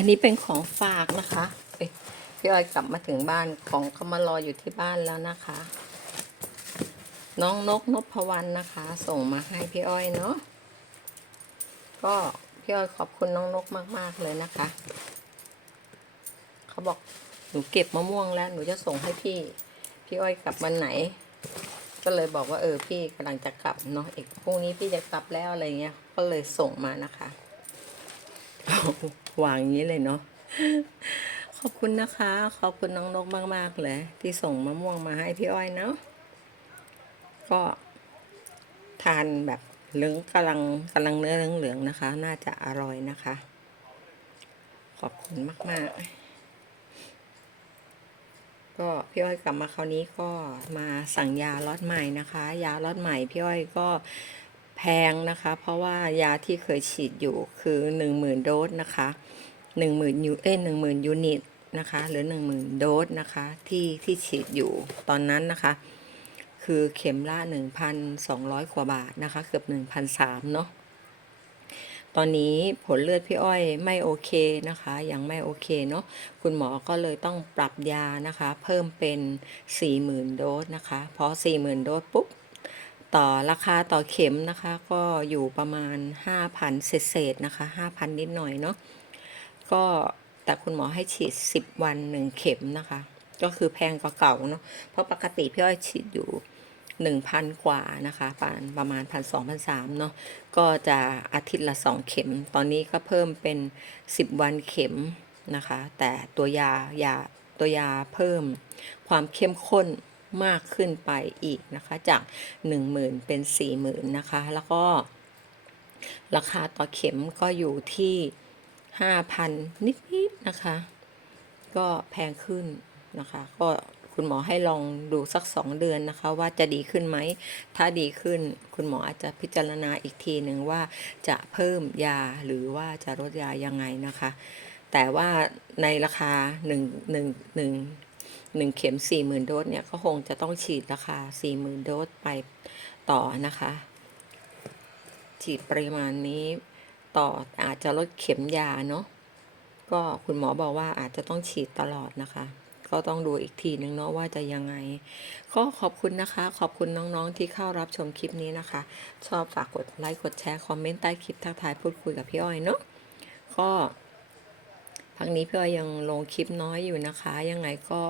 อันนี้เป็นของฝากนะคะพี่อ้อยกลับมาถึงบ้านของเขามารออยู่ที่บ้านแล้วนะคะ น้องนกนพวรรณนะคะ ส่งมาให้พี่อ้อยเนาะก็พี่อ้อยขอบคุณน้องนกมาก ๆเลยนะคะ เขาบอกหนูเก็บมะม่วงแล้วหนูจะส่งให้พี่ พี่อ้อยกลับวันไหน ก็เลยบอกว่าเออพี่กำลังจะกลับเนาะอีกพรุ่งนี้พี่จะกลับแล้วอะไรเงี้ยก็เลยส่งมานะคะ วางอย่างนี้เลยเนาะขอบคุณนะคะ ขอบคุณน้องนกมาก ๆ เลย ที่ส่งมะม่วงมาให้พี่อ้อยเนาะก็ทานแบบเหลืองกำลังกำลังเนื้อเหลืองๆนะคะ น่าจะอร่อยนะคะ ขอบคุณมาก ๆ ก็พี่อ้อยกลับมาคราวนี้ก็มาสั่งยาล็อตใหม่นะคะ ยาล็อตใหม่พี่อ้อยก็ แพงนะคะ เพราะว่ายาที่เคยฉีดอยู่คือหนึ่งหมื่นโดสนะคะหนึ่งหมื่นยูเอ้หนึ่งหมื่นยูนิตนะคะหรือหนึ่งหมื่นโดสนะคะที่ที่ฉีดอยู่ตอนนั้นนะคะ คือเข็มละหนึ่งพันสองร้อยกว่าบาทนะคะเกือบหนึ่งพันสามเนาะตอนนี้ผลเลือดพี่อ้อยไม่โอเคนะคะยังไม่โอเคเนาะคุณหมอก็เลยต้องปรับยานะคะ เพิ่มเป็น 40,000 โดสนะคะพอ40,000 โดสปุ๊บ ต่อราคาต่อเข็มนะคะ ก็อยู่ประมาณ 5,000 เศษๆนะคะ 5,000 นิดหน่อยเนาะก็แต่คุณหมอให้ฉีด 10 วัน 1 เข็มนะคะ ก็คือแพงกว่าเก่าเนาะเพราะปกติพี่อ้อยฉีดอยู่หนึ่งพันกว่านะคะประมาณประมาณพันสองพันสามเนาะก็จะอาทิตย์ละสองเข็ม ตอนนี้ก็เพิ่มเป็นสิบวันเข็มนะคะ แต่ตัวยายาตัวยาเพิ่มความเข้มข้น มากขึ้นไปอีกนะคะ จากหนึ่งหมื่นเป็นสี่หมื่นนะคะ แล้วก็ราคาต่อเข็มก็อยู่ที่ห้าพันนิดๆนะคะ ก็แพงขึ้นนะคะ ก็คุณหมอให้ลองดูสักสองเดือนนะคะ ว่าจะดีขึ้นไหม ถ้าดีขึ้นคุณหมออาจจะพิจารณาอีกทีหนึ่งว่าจะเพิ่มยาหรือว่าจะลดยายังไงนะคะ แต่ว่าในราคาหนึ่ง หนึ่งเข็มสี่หมื่นโดสเนี่ยก็คงจะต้องฉีดราคาสี่หมื่นโดสไปต่อนะคะ ฉีดปริมาณนี้ต่ออาจจะลดเข็มยาเนาะก็คุณหมอบอกว่าอาจจะต้องฉีดตลอดนะคะ ก็ต้องดูอีกทีนึงเนาะว่าจะยังไง ก็ขอบคุณนะคะ ขอบคุณน้องๆที่เข้ารับชมคลิปนี้นะคะ ชอบฝากกดไลค์กดแชร์คอมเมนต์ใต้คลิปทักทายพูดคุยกับพี่อ้อยเนาะก็ พักนี้พี่อ้อยยังลงคลิปน้อยอยู่นะคะ ยังไงก็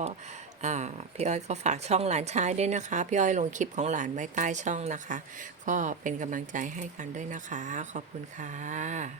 พี่อ้อยก็ฝากช่องหลานชายด้วยนะคะ พี่อ้อยลงคลิปของหลานไว้ใต้ช่องนะคะ ก็เป็นกำลังใจให้กันด้วยนะคะ ขอบคุณค่ะ